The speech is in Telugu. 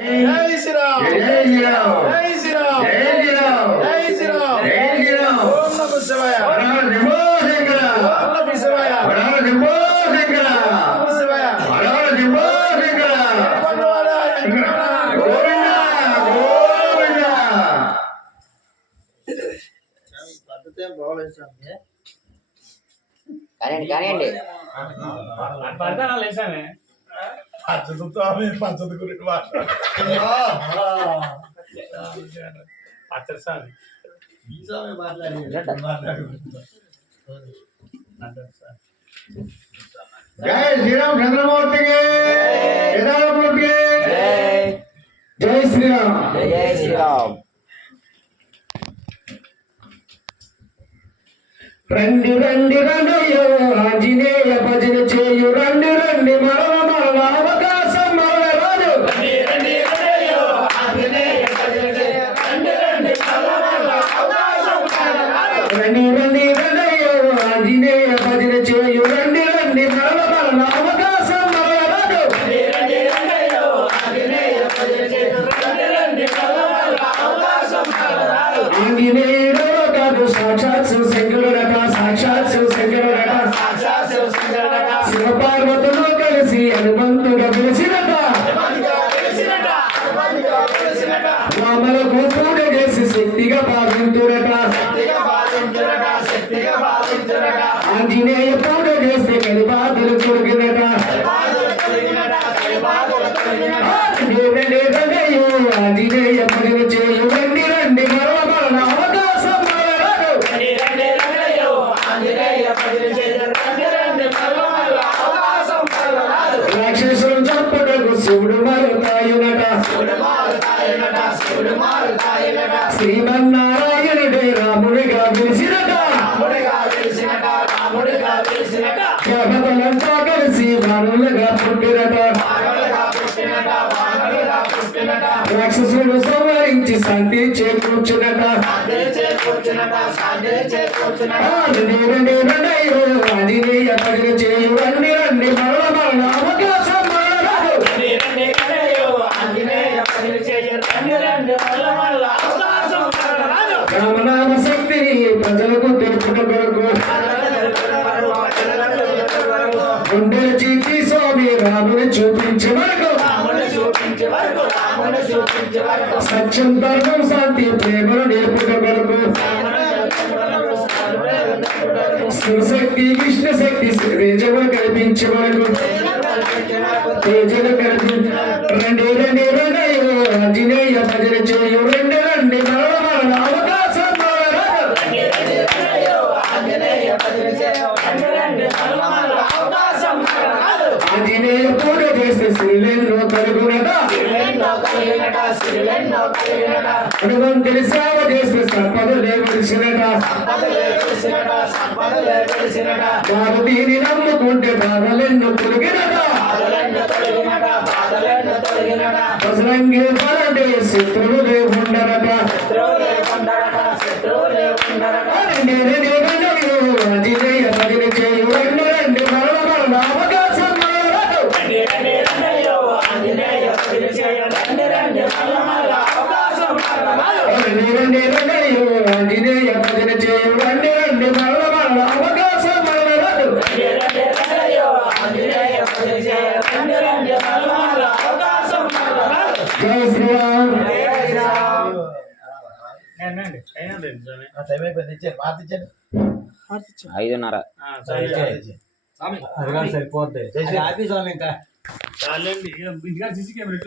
జై శ్రీరామ్ జై శ్రీరామ్ జై శ్రీరామ్ జై శ్రీరామ్ జై శ్రీరామ్ జై శ్రీరామ్ ఓం నమః శివాయ నమో శంకర ఓం నమః శివాయ నమో శంకర నమో శివాయ నమో శంకర గోవింద గోవింద పద్ధతే బాగులేదు స్వామి కానివ్వండి పడతానా లేసానే పచ్చదితో పచ్చది గురించి పచ్చడి స్వామి ఈ స్వామి మాట్లాడి జై శ్రీరామ్ చంద్రమూర్తికి కేదారమూర్తికి జై శ్రీరామ్ జై శ్రీరామ్. రండి రండి రండయ్యో ఆంజనేయ భజన చేయు రండి రండి మరణ మరణ అవకాశం మరణ రాదు రండి రండి రండయ్యో ఆంజనేయ భజన చేయు రండి రండి మరణ మరణ అవకాశం మరణ రాదు రండి రండి రండయ్యో ఆంజనేయ భజన చేయు రండి రండి మరణ మరణ అవకాశం మరణ రాదు రండి రండి రండయ్యో ఆంజనేయ భజన చేయు రండి రండి మరణ మరణ అవకాశం మరణ రాదు ఆంజనేయుడు కాదు సాక్షాత్ శంకరుడట సాక్షాత్ శంకరుడట సాక్షాత్ శంకరుడట శివపార్వతులు కలిసి హనుమంతుడు పిలిచినట రామలకు పూజ చేసి శక్తిగా భావింతురట ఆంజనేయ పూజ చేస్తే కలిబాధలు తొలగినట ఆంజనేయ భజన చేయు రండి రండి మరణ మరణ అవకాశం రాక్షసులు చంపడకు శివుడు మారుతాయునట శ్రీమన్నారాయణుడే రాముడిగా పిలిచినట దేవతలంతా కలిసి వానులుగా పుట్టినట రాక్షసుడు సంహరించి శాంతి చేకూర్చునట ఆంజనేయ భజన చేయు రండి రండి మరణ మరణ అవకాశం మరణ రాదు రామనామ శక్తిని ప్రజలకు తెలుపుట కొరకు గుండె చీటి స్వామి రాముని చూపించే వరకు సత్యం ధర్మం శాంతి ప్రేమను నేర్పుట కొరకు శివశక్తి విష్ణు శక్తి తేజములు కల్పించే వరకు తేజలు కల్పించ రండి రండి రండయ్యో ఆంజనేయ భజన చేయు రండి రండి మరణ మరణ అవకాశం మరణ ఆంజనేయ పూజ చేస్తే శ్రీలెన్నో కలుగునట హనుమంతుని సేవ చేస్తే సంపదలే వెలిసినట భారతీని నమ్ముకుంటే బాధలెన్నో తొలగినట బజరంగి బలంటే శత్రువులే ఉండరట ఆంజనేయ భజన చేయు రండి రండి మరణ మరణ అవకాశం ఆంజనేయ భజన చేయు రండి రండి మరణ మరణ అవకాశం మరణ రాదు జై శ్రీరామ్ 5:30 సరిపోద్ది.